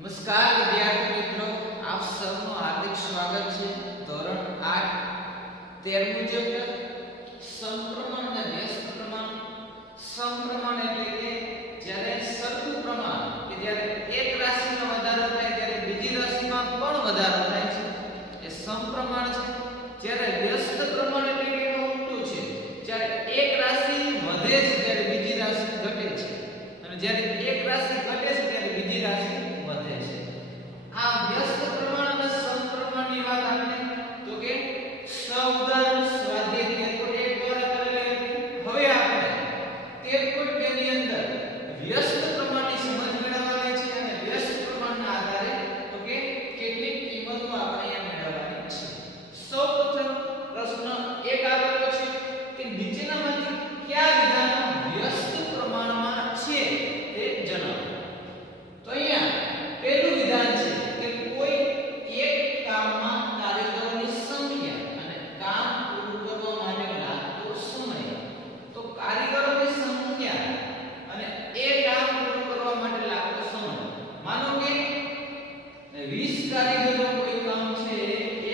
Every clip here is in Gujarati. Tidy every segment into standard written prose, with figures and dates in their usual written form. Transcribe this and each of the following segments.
નમસ્કાર વિદ્યાર્થી મિત્રો, આપ સૌનું હાર્દિક સ્વાગત છે. ધોરણ 8 13મું ચેપ્ટર સમપ્રમાણ અને વ્યસ્ત પ્રમાણ. સમપ્રમાણ એટલે કે જ્યારે સરખું પ્રમાણ કે જ્યારે એક રાશિમાં વધારો થાય ત્યારે બીજી રાશિમાં પણ વધારો થાય છે, એ સમપ્રમાણ છે. જ્યારે વ્યસ્ત પ્રમાણ એટલે કે એનું ઉલટું છે, જ્યારે એક રાશિ વધે છે ત્યારે બીજી રાશિ ઘટે છે, અને જ્યારે એક રાશિ ઘટે છે ત્યારે બીજી રાશિ વધે છે. આ વ્યસ્ત પ્રમાણ અને સમપ્રમાણની વાત આપણે તો કે ઉદાહરણ સ્વાધ્યાય 13.1 દ્વારા કરેલી હતી. હવે આપણે 13.2 ની અંદર વ્યસ્ત પ્રમાણની સમજ મેળવવાની છે અને વ્યસ્ત પ્રમાણના આધારે તો કે કેટલીક કિંમતો આપણે અહીંયા મેળવવાની છે. સૌપ્રથમ પ્રશ્ન 1 આવેલો છે કે નીચેનામાંથી કયા વિધાનો વ્યસ્ત પ્રમાણમાં છે તે જણાવો. તો અહીંયા પહેલું વિધાન છે કે કોઈ એક કામમાં કારીગરોની સંખ્યા અને કામ પૂરું કરવા માટે લાગતો સમય. તો કારીગરોની સંખ્યા અને એ કામ પૂરું કરવા માટે લાગતો સમય, માનો કે 20 કારીગરો કોઈ કામ છે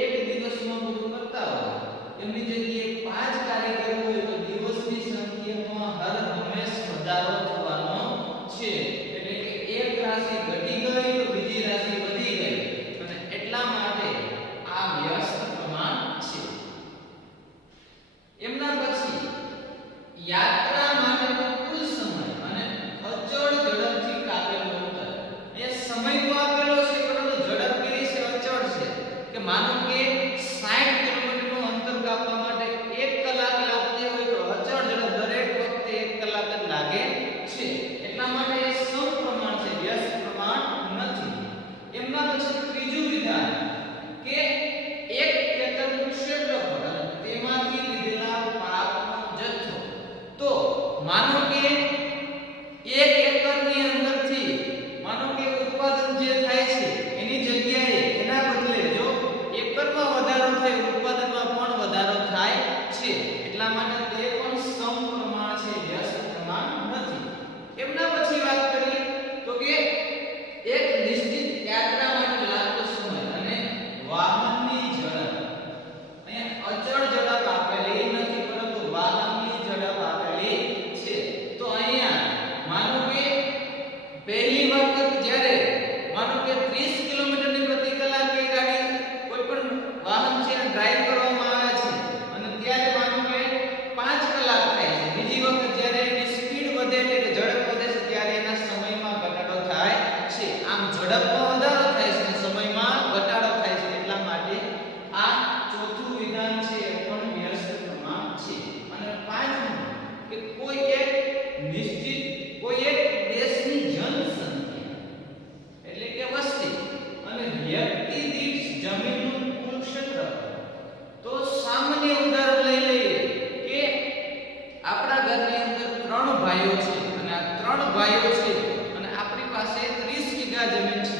એક દિવસમાં પૂરું કરતા હોય, એમની જગ્યાએ 5 કારીગરો હોય તો દિવસની સંખ્યામાં હર હંમેશ વધારો થવાનો છે. એટલે કે એક રાશિ ઘટી ગઈ તો બીજી રાશિ વધી ગઈ, અને એટલા માટે આ વ્યસ્ત પ્રમાણ છે. એમના પછી યાત્રા માટેનો કુલ સમય અને અચળ ઝડપથી કાપેલું અંતર. એ સમય તો આપેલો છે પરંતુ ઝડપ કેવી છે? અચળ છે. કે માનો કે 60 કિલોમીટરનું અંતર કાપવા માટે 1 કલાક લાગતી હોય તો અચળ ઝડપ દરેક વખતે 1 કલાક જ લાગે છે. એટલા માટે એ સમપ્રમાણ છે, વ્યસ્ત પ્રમાણ નથી. એમના પછી ત્રીજું વિધાન કે એક એકરનું ક્ષેત્રફળ અને તેમાંથી લીધેલા પાકનો જથ્થો. તો માનો કે 1 એકરની અંદરથી માનો કે ઉત્પાદન જે થાય છે એની જગ્યાએ એના બદલે જો એકરમાં વધારો થાય ઉત્પાદનમાં પણ વધારો થાય છે, એટલા માટે તે પણ સમપ્રમાણ છે, વ્યસ્ત પ્રમાણ નથી. એમના પછી વાત કરીએ તો કે એક નિશ્ચિત યાત્રા માટે લાગતો સમય અને વાહનની ઝડપ. અહીંયા અચળ ઝડપ આપેલી નથી પરંતુ વાહનની ઝડપ આપેલી છે. તો અહીંયા માનો કે પહેલી વખત જ્યારે માનો કે 30 કિલોમીટરની પ્રતિ કલાકે ગાડી કોઈ પણ વાહન છે ડ્રાઈવ કરવામાં આવે છે અને ત્યારે માનો કે 5 કલાક થાય છે. બીજી વખત જ્યારે એની સ્પીડ વધે એટલે કે ઝડપ વધે છે ત્યારે એના સમયમાં ઘટાડો થાય છે. આમ ઝડપમાં વધારો થાય છે અને સમયમાં ઘટાડો થાય છે. એટલા માટે આ ચોથું વિધાન છે એ પણ વ્યસ્ત પ્રમાણ છે. અને પાંચમું કે કોઈ એક નિશ્ચિત કોઈ એક દેશની જનસંખ્યા એટલે કે વસ્તી અને વ્યક્તિ દીઠ જમીનનું કુલ ક્ષેત્રફળ. તો સામાન્ય ઉદાહરણ લઈ લઈએ કે આપણા ઘરની અંદર 3 ભાઈઓ છે અને આ 3 ભાઈઓ છે અને આપણી પાસે 30 વીઘા જમીન છે.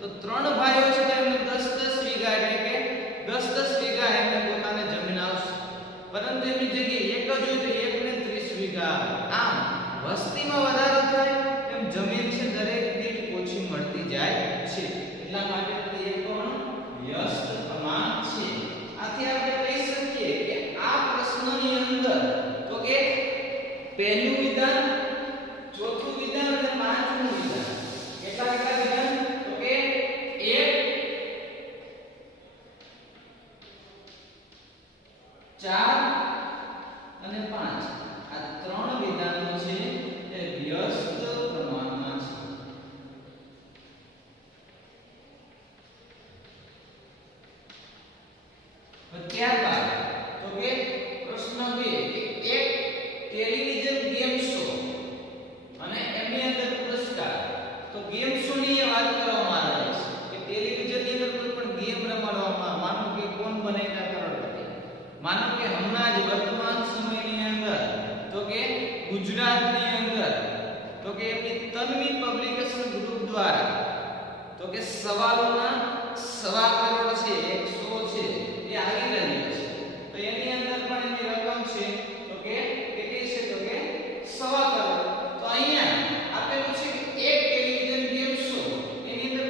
તો 3 ભાઈઓ છે તો એમને 10-10 વીઘા એટલે કે 10-10 વીઘા એમને પોતાને જમીન આવશે, પરંતુ એમની જગ્યાએ એક જ હોય તો એકને 30 વીઘા. આમ વસ્તીમાં વધારો થાય એમ જમીન છે દરેક દીઠ ઓછી મળતી જાય છે. એટલા માટે તે પણ વ્યસ્ત પ્રમાણ છે. આથી આપણે કહી શકીએ કે આ પ્રશ્નની અંદર તો કે પહેલું વિધાન, ચોથું વિધાન અને પાંચમું વિધાન કેટલા વિધાન તો કે 1, 4 અને 5 આ 3 વિધાનો છે એ વ્યસ્ત પ્રમાણમાં છે. ત્યારબાદ તો કે પ્રશ્ન 2 કે એક ટેલિવિઝન ગેમ શો અને એની અંદર પુરસ્કાર. તો ગેમ શો ની વાત કરવામાં આવે છે કે ટેલિવિઝનની અંદર કોઈ પણ ગેમ રમાડવામાં, માનો કે કોણ બનેગા કરોડપતિ. માનો કે હમણાં જ વર્તમાન સમયની અંદર તો કે ગુજરાતની અંદર તો કે એમની તન્વી પબ્લિકેશન ગ્રુપ દ્વારા તો કે સવાલોના 1.25 કરોડ છે, એક શો છે એ આવી રહ્યો છે. તો એની અંદર પણ એની રકમ છે તો કે કેટલી છે તો કે 1.25 કરોડ. તો અહીંયા આપેલું છે કે એક ટેલિવિઝન ગેમ શો એની અંદર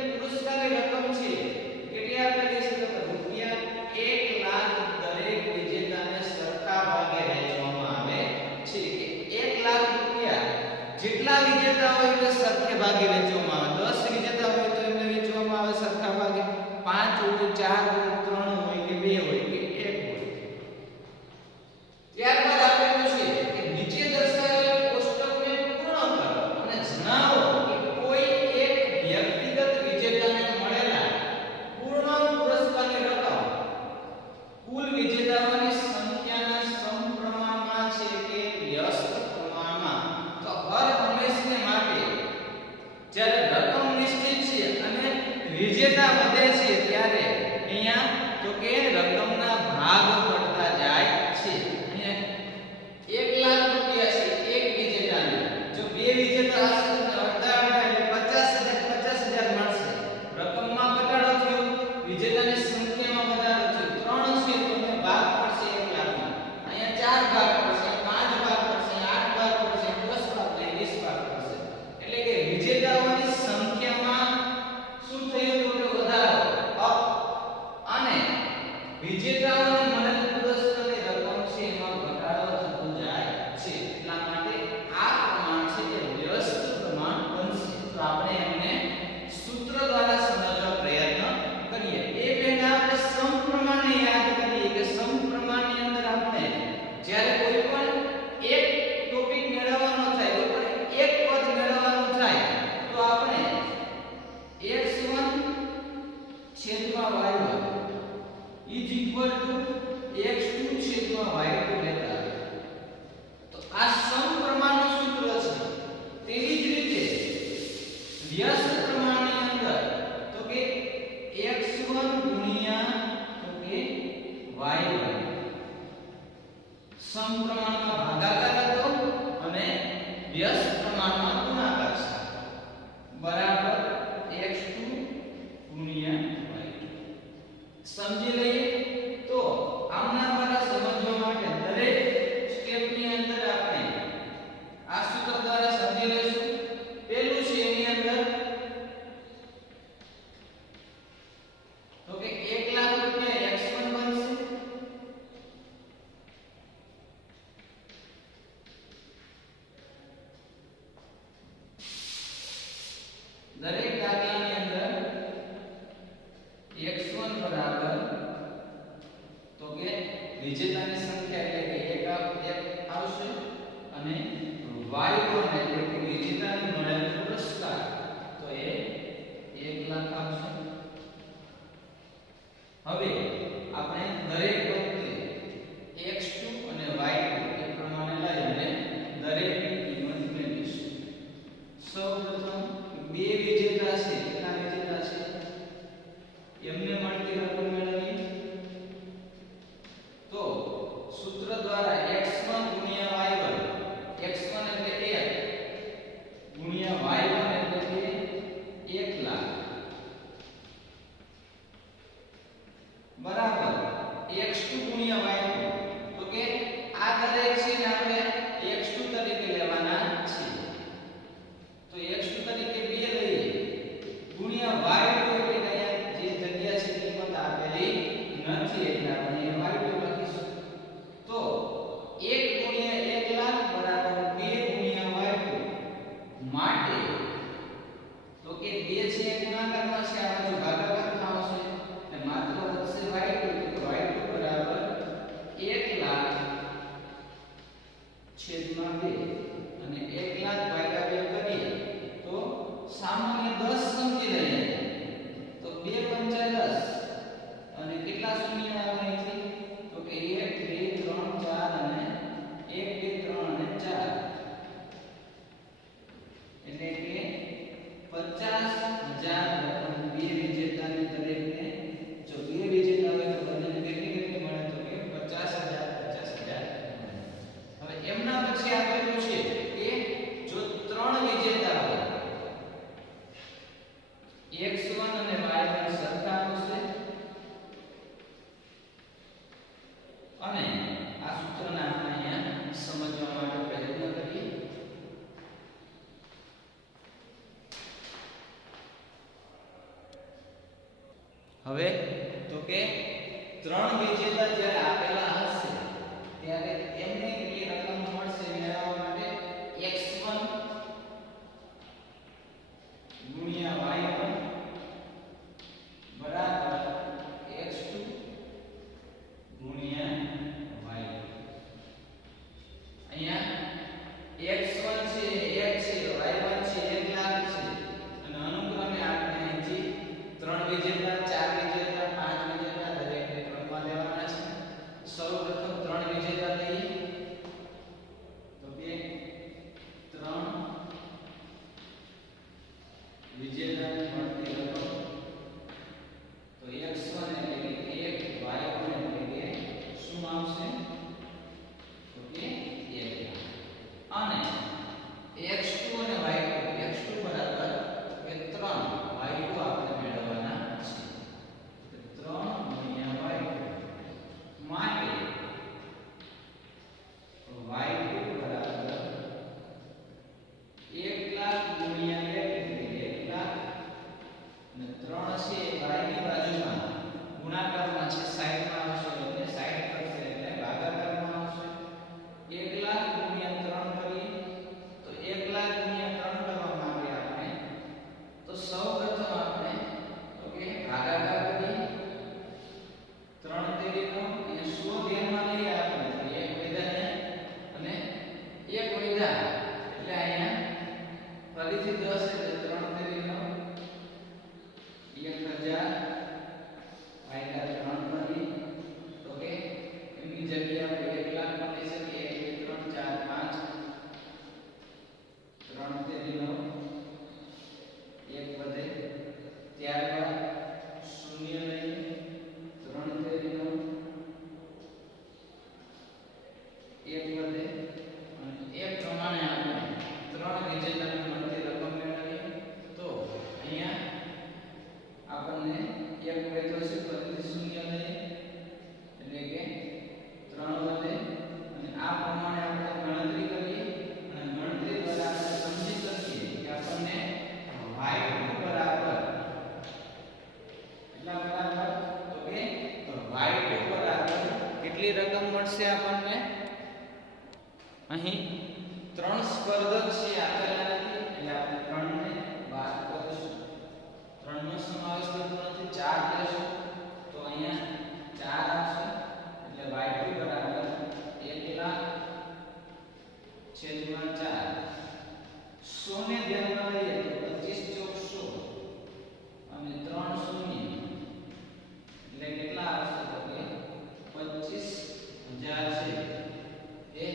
વિજેતા હોય એટલે સરખે ભાગે વેચવામાં આવે, 10 વિજેતા હોય તો એમને વેચવામાં આવે સરખા ભાગે, 5 હોય, 4 હોય, 3 હોય કે 2 હોય કે 1 હોય. ત્યારબાદ આપણે પૂછીએ કે નીચે દર્શાવેલ કોષ્ટકને પૂર્ણ કરો અને જણાવો કે કોઈ એક વ્યક્તિગત વિજેતાને મળેલા પૂર્ણ પુરસ્કારની રકમ કુલ વિજેતાઓની સંખ્યાના સમપ્રમાણમાં છે કે વ્યસ્ત પ્રમાણમાં. તો હર હંમેશને માટે જ્યારે રકમ નિશ્ચિત છે અને વિજેતા વધે છે ત્યારે અહીંયા તો કે રકમના ભાગ પડતા જાય છે. અહીંયા 1 લાખ રૂપિયા છે એક વિજેતાને, જો બે વિજેતા હશે તો અડધા એટલે 50,000 મળશે. રકમમાં ઘટાડો થયો, વિજેતાની સંખ્યામાં વધારો થયો. 3 છે તો ભાગ પડશે 1 લાખમાં. અહીંયા 4 ભાગ પડશે, 5 ભાગ પડશે, 8 ભાગ પડશે, 10 ભાગ એટલે 20 ભાગ પડશે. એટલે કે વિજેતાઓની સંખ્યામાં શું થયું તો કે વધારો અપ, અને વિજેતાઓને મળેલ પુરસ્કારની રકમ છે એમાં ઘટાડો થતો જાય છે. એટલા માટે આ પ્રમાણ છે તે વ્યસ્ત પ્રમાણ બનશે. તો આપણે એમને સૂત્ર દ્વારા સમજવા પ્રયત્ન કરીએ. એ પહેલા આપણે સમપ્રમાણને યાદ કરીએ કે સમપ્રમાણની અંદર આપણે જ્યારે કોઈ પણ એક ટોપિક મેળવવાનો થાય, કોઈ પણ એક પદ મેળવવાનું થાય તો આપણે x1 છેદમાં y1 is equal to x2 છેદમાં y2 લેતા. તો આ સમપ્રમાણનું સૂત્ર છે. તેવી જ રીતે વ્યસ્ત પ્રમાણની અંદર તો કે x1 ગુણ્યા તો કે y1 સમપ્રમાણમાં ભાગાકાર હતો અને વ્યસ્ત પ્રમાણમાં ગુણાકાર છે, બરાબર x2 ગુણ્યા y2. સમજી લઈએ. તો આમના દ્વારા સમજવા માટે દરેક સ્ટેપની અંદર આપણે આ સૂત્ર દ્વારા સમજી લઈશું. પહેલું છે એની અંદર તો કે 1 લાખ રૂપિયા x1 બનશે, દરેક દાખલાની અંદર x1 બરાબર તો કે વિજેતાની સંખ્યા એટલે કે 1 આવશે અને y1 એટલે કે વિજેતાને મળેલ પુરસ્કાર તો એ 1 લાખ આવશે. હવે આપણે દરેક વખતે x2 અને y2 એ પ્રમાણે લઈ અને દરેકની કિંમત મેળવીશું. સૌપ્રથમ બે વિજેતા છે, કેટલા વિજેતા છે એમને મળતી રકમ મેળવીએ. તો સૂત્ર દ્વારા x1 ગુણ્યા y1, x1 એટલે 1 ગુણ્યા y1 એટલે કે 1 લાખ બરાબર x2 ગુણ્યા y2. તો કે આ દરેક છે ને આપણે x2 તરીકે લેવાના છે. તો x2 તરીકે 2 લઈએ ગુણ્યા y2 એટલે અહીંયા જે જગ્યા છે કિંમત આપેલી નથી એટલે આપણે y2 લખીશું. તો 1 ગુણ્યા 1 લાખ બરાબર 2 ગુણ્યા y2 માટે તો કે 2 છે એ ગુણાકારમાં છે, આ બાજુ ભાગાકારમાં આવશે એટલે માત્ર વધશે y2 એટલે y2 બરાબર 1 લાખ છેદમાં 2 અને 1 લાખ ભાગ્યા 2 કરીએ તો સામાન્ય 10 સમજી લઈએ. તો 2 પંચા 10 અને કેટલા શૂન્ય આવે અહીંથી તો કે 1 2 3 4 અને 1 2 3 અને 4 એટલે કે 50,000 રકમ બે વિજેતાની દરેકને. જો બે વિજેતા હોય તો બંનેને કેટલી મળે તો કે 50,000. હવે એમના પછી આપેલું છે કે જો 3 વિજેતા હોય x1 અને y1 સરખા હશે અને આ સૂત્રને આપણે અહીંયા સમજવા માટે પ્રયત્ન કરીએ. હવે તો કે 3 વિજેતા જ્યારે આપેલા હશે ત્યારે એમને કેટલી રકમ મળશે મેળવવા માટે x1 એટલે અહીંયા ફરીથી 10 એટલે 3 તેરી 9 1000 ભાગ્યા 3 કરી ઓકે એની જગ્યાએ આપણે 1 લાખ લખી શકીએ 1 2 3 4 5 3 તેરી 9 1 વધે ત્યારબાદ શૂન્ય લઈએ 3 તેરી 9 1 વધે અને એ પ્રમાણે આપણે ત્રણ વિજેતાને મળતી રકમ મેળવીએ તો અહીંયા આપણને એક વેતો છે ફરીથી શૂન્ય લઈએ એટલે કે 3 વધે અને આ પ્રમાણે આપણે ગણતરી કરીએ અને ગણતરી દ્વારા આપણે સમજી શકીએ કે આપણને y2 બરાબર કેટલા બરાબર તો કે y2 બરાબર કેટલી રકમ મળશે આપણને અહીં ત્રણ સ્પર્ધક છે આપેલા નથી એટલે આપણે 3 ને બાદ કરીશું 3 નો સમાવેશ થતો નથી 4 લેશું તો અહીંયા 4 આવશે એટલે y2 બરાબર 1 લાખ છેદમાં 4 100 ને ધ્યાનમાં લઈએ તો 25 ચોક 100 અને 3 શૂન્ય એટલે કેટલા આવશે તો કે 25000 છે એ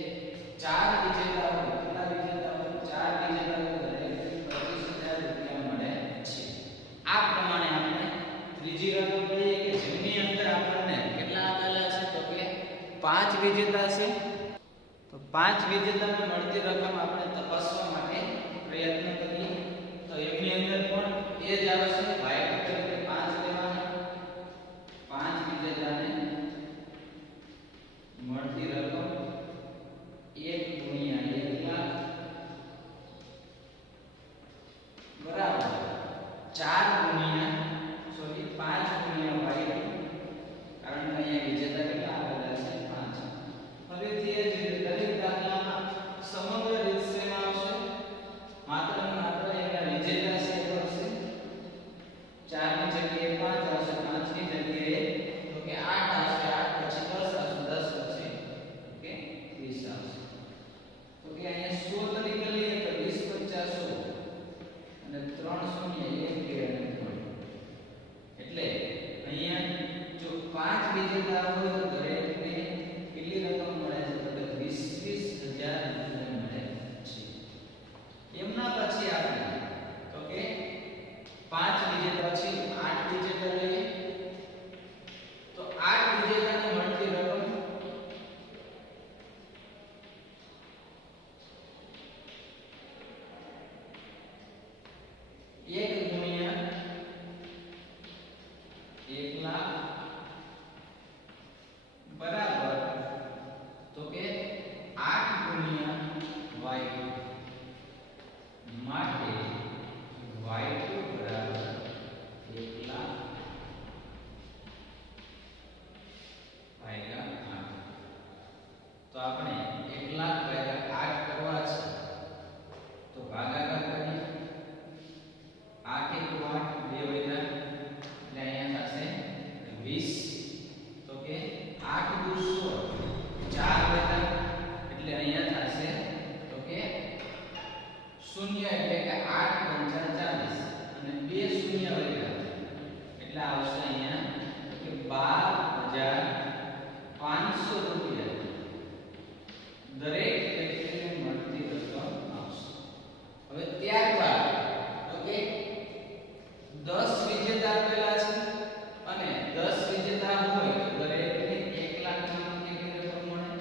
4 વિજેતાઓ કેટલા વિજેતાઓ 4 વિજેતાઓ દરેક 25000 રૂપિયા મળે છે આ પ્રમાણે આપણે ત્રીજી રકમ લઈએ કે જેની અંદર આપણને કેટલા આપેલા છે તો કે 5 વિજેતા છે તો 5 વિજેતાને મળતી રકમ આપણે તપાસવા માટે પ્રયત્ન કરીએ તો એની અંદર પણ એ જ આવશે y2 તરીકે 5 લેવાના 5 વિજેતાને મળતી રકમ 1 ગુણ્યા 1 લાખ બરાબર 4 ગુણ્યા 5 ગુણ્યા y2 કારણ કે અહીંયા વિજેતા કેટલા આવેલા છે 5 ફરીથી એ જ રીતે દરેક દાખલામાં સમગ્ર રીત શેમાં આવશે માત્ર ને માત્ર એના વિજેતા છે કરશે 4 ની જગ્યાએ 5 આવશે 5 ની જગ્યાએ તો કે 8 આવશે 8 પછી 10 આવશે 10 પછી ઓકે 20 આવશે તો કે અહીંયા 100 તરીકે લઈએ તો 20 50 100 અને 3 શૂન્ય 1 2 અને 3 એટલે અહીંયા જો 5 વિજેતા હોય તો દરેકને કેટલી રકમ મળે છે તો કે 20000 રૂપિયા મળે છે એમના પછી આપણે તો કે 5 વિજેતા પછી 8 વિજેતા લઈએ તો 8 વિજેતાને મળતી રકમ 1 ગુણ્યા 1 લાખ બરાબર તો કે 8 ગુણ્યા y2 માટે y2 બરાબર 1 લાખ ભાગ્યા 8 તો આપણે 1 લાખ ભાગ્યા 8 કરવા છે તો ભાગાકાર કરીએ 8 * 8 2 વધ્યા એટલે અહીંયા થશે 20 તો કે 8 * 16 4 વધ્યા એટલે અહીંયા થશે તો કે 0 એટલે કે 8 × 40 અને 2 શૂન્ય વધ્યા એટલે આવશે અહીંયા તો કે 12500 રૂપિયા દરેક વ્યક્તિને મળતી રકમ આવશે હવે ત્યારબાદ તો કે 10 વિજેતા આપેલા છે અને 10 વિજેતા હોય તો દરેકને 1 લાખ ની કેટલી રકમ મળે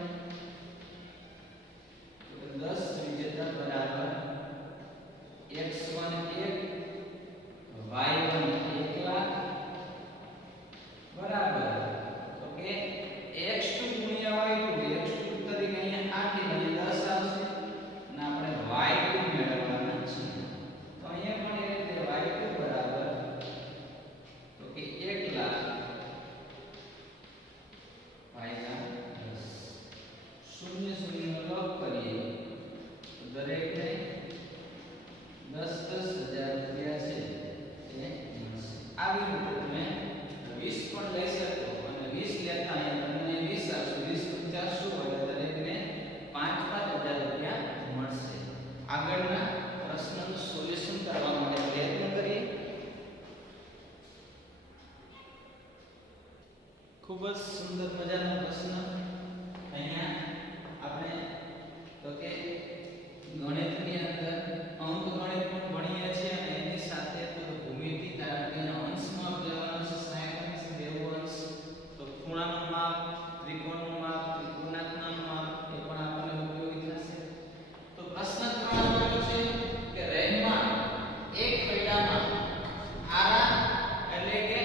તો 10 વિજેતા બરાબર x1 1 y1 1 લાખ બરાબર તો કે x2 ગુણ્યા y2 x2 તરીકે અહીંયા 8 ની 10 આવશે અને આપણે y2 મેળવવાના છે તો અહીંયા પણ એ રીતે y2 બરાબર તો કે 1 લાખ ભાગ્યા 10 0 0 નો લગ કરીએ તો દરેકને 10,000 રૂપિયા છે એ મળશે આવી રીતે તમે 20 પણ લઈ શકો અને 20 લેતા અહીંયા તમને 20 આવશે 20 50 શું હોય દરેકને 5,000 રૂપિયા મળશે આગળના પ્રશ્નનું સોલ્યુશન કરવા માટે પ્રયત્ન કરીએ. ખૂબ જ સુંદર મજાનો પ્રશ્ન અહીંયા આપણે તો કે ગણિતની અંદર અંક ગણિત પણ ભણીએ છીએ અને એની સાથે તો ભૂમિતિ તારણના અંશમાં લેવાનો છે 60 અંશ, 90 અંશ, તો ખૂણાનું માપ, ત્રિકોણનું માપ, ત્રિકોણાત્મકનું માપ એ પણ આપણને ઉપયોગી થશે. તો પ્રશ્ન કરવામાં આવ્યો છે કે રહેમાન એક પૈડામાં આરા એટલે કે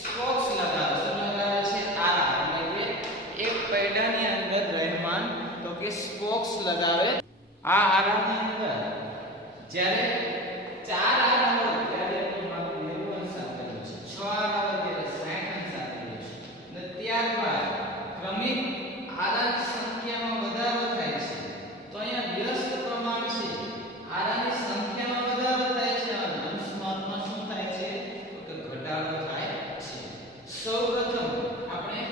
સ્પોક્સ લગાવે. શું લગાવે છે? આરા એટલે કે એક પૈડાની અંદર રહેમાન તો કે સ્પોક્સ લગાવે. આ આરાની અંદર જ્યારે 4 આરા હોય ત્યારે એનું માપ 90 અંશ આપેલું છે, 6 આરા હોય ત્યારે 60 અંશ આપેલું છે, અને ત્યારબાદ ક્રમિક આરાની સંખ્યામાં વધારો થાય છે. તો અહીંયા વ્યસ્ત પ્રમાણ છે, આરાની સંખ્યામાં વધારો થાય છે અને અંશમાં શું થાય છે? તો કે ઘટાડો થાય છે. સૌપ્રથમ આપણે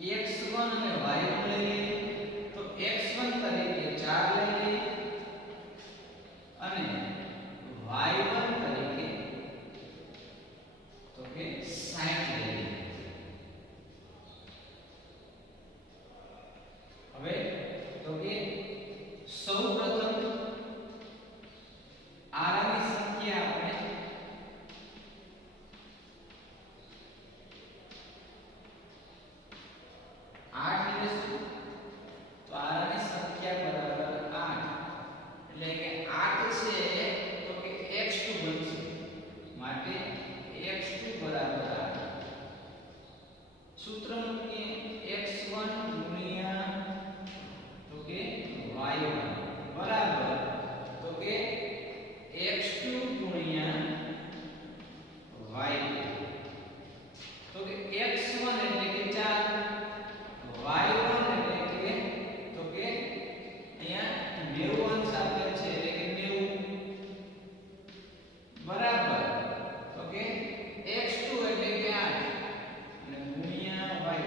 x1 અને y1 લઈ લઈએ. તો x1 તરીકે 4 લઈ લઈએ અને y1 તરીકે તો કે 60 લઈ લઈએ. હવે તો કે સૌપ્રથમ આરાની સંખ્યા આપણે 8 લેશું. તો આરાની સંખ્યા બરાબર 8 એટલે કે 8 છે તો કે x2 બનશે, માટે x2 બરાબર 8. સૂત્ર મૂકીએ x1 ગુણ્યા તો કે y1 બરાબર તો કે x2 ગુણ્યા y2. તો કે x1 એટલે કે 4, y1 એટલે કે તો કે અહીંયા 90 અંશ આપેલ છે એટલે કે 90 બરાબર તો કે x2 એટલે કે 8 અને ગુણ્યા y,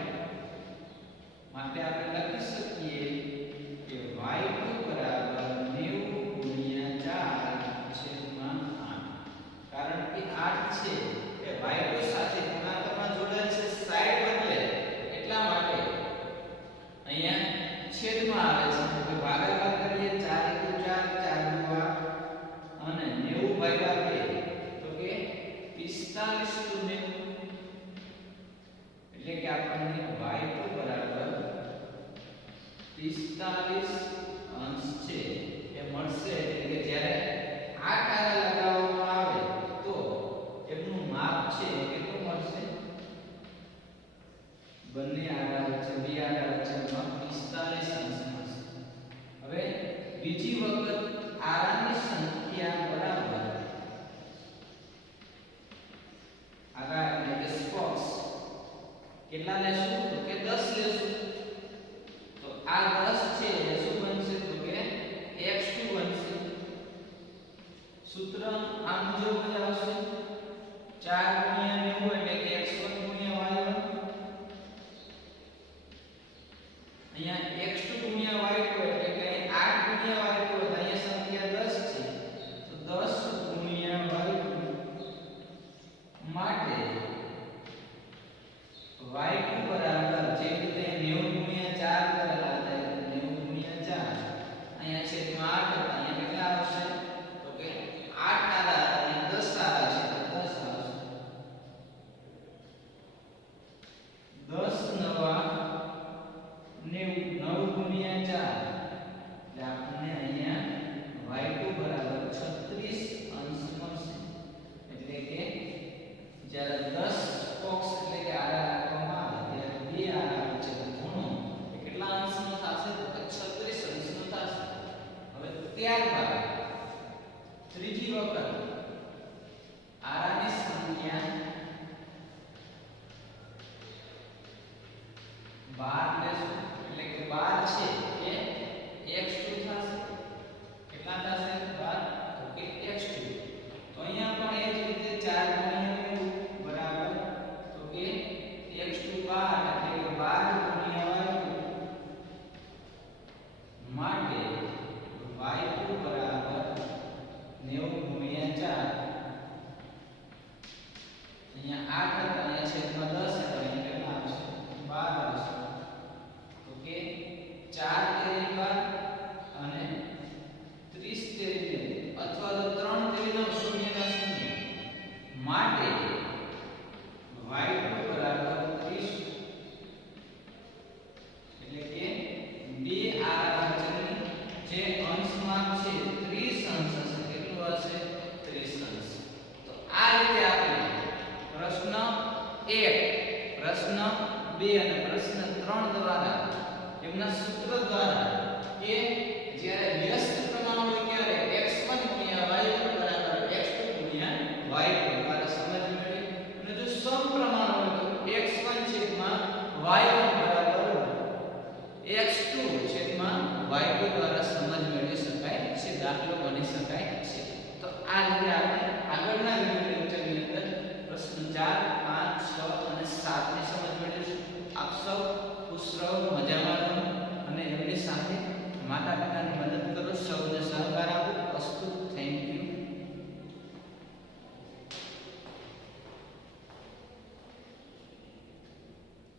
માટે આપણે લખી શકીએ કે y2 બરાબર 90 ગુણ્યા 4 છેદમાં 8. કારણ કે 8 છે એ y2 સાથે ગુણાકારમાં જોડાયેલ છે, સાઈડ બદલે એટલા માટે અહીંયા છેદમાં આવે છે. તો ભાગાકાર કરીએ 4 * 4 4 * 8 અને 90 ભાગ્યા 2 તો કે 45 * 90 એટલે કે આપણને y2 બરાબર 45 અંશ છે એ મળશે. એટલે કે જ્યારે 8 આરા લગાવવામાં આવે તો એનું માપ છે એ કેટલું મળશે? બંને આરા વચ્ચે બે આરા વચ્ચેનો 45 અંશ મળશે. હવે બીજી વખત આરાની સંખ્યા બરાબર આરા એટલે કે સ્પોક્સ કેટલા લેશું? તો કે 10 લેશું. તો આ 10 છે એ શું બનશે? તો કે x2 બનશે. સૂત્ર આ મુજબ જ આવશે 4 ગુણ્યા 90 એટલે કે x1 ગુણ્યા y1. અહીંયા x2 ગુણ્યા y2 એટલે કે 8 ગુણ્યા y2 એટલે અહીંયા સંખ્યા 10 છે તો 10 ગુણ્યા y2 માટે y2 બરાબર જે રીતે 90 ગુણ્યા 4 કરેલા હતા 90 ગુણ્યા 4 અહીંયા છેદમાં 8 હતા, અહીંયા કેટલા આવશે? તો કે 8 આરા અહીંયા 10 આરા છે તો 10 આવશે. 10 નવા 90 9 ગુણ્યા 4 એટલે આપણને અહીંયા y2 બરાબર 36 અંશ મળશે. એટલે કે જ્યારે 10 બોક્સ એટલે કે આરા રાખવામાં આવે ત્યારે બે આરા વચ્ચેનો ખૂણો એ કેટલા અંશનો થશે? તો કે 36 અંશનો થશે. હવે ત્યારબાદ ત્રીજી વખત આરાની સંખ્યા 12 લેશું. એટલે કે 12 છે એ x2 થશે. કેટલા થશે? 12 તો કે x2. તો અહીંયા પણ એ જ રીતે 4 ગુણ્યા 90 બરાબર તો કે x2 12 એટલે કે 12 ગુણ્યા y2 માટે y2 કેટલો હશે 30 અંશ. તો આ રીતે આપણે પ્રશ્ન 1, પ્રશ્ન 2 અને પ્રશ્ન 3 દ્વારા એમના સૂત્ર દ્વારા કે જ્યારે વ્યસ્ત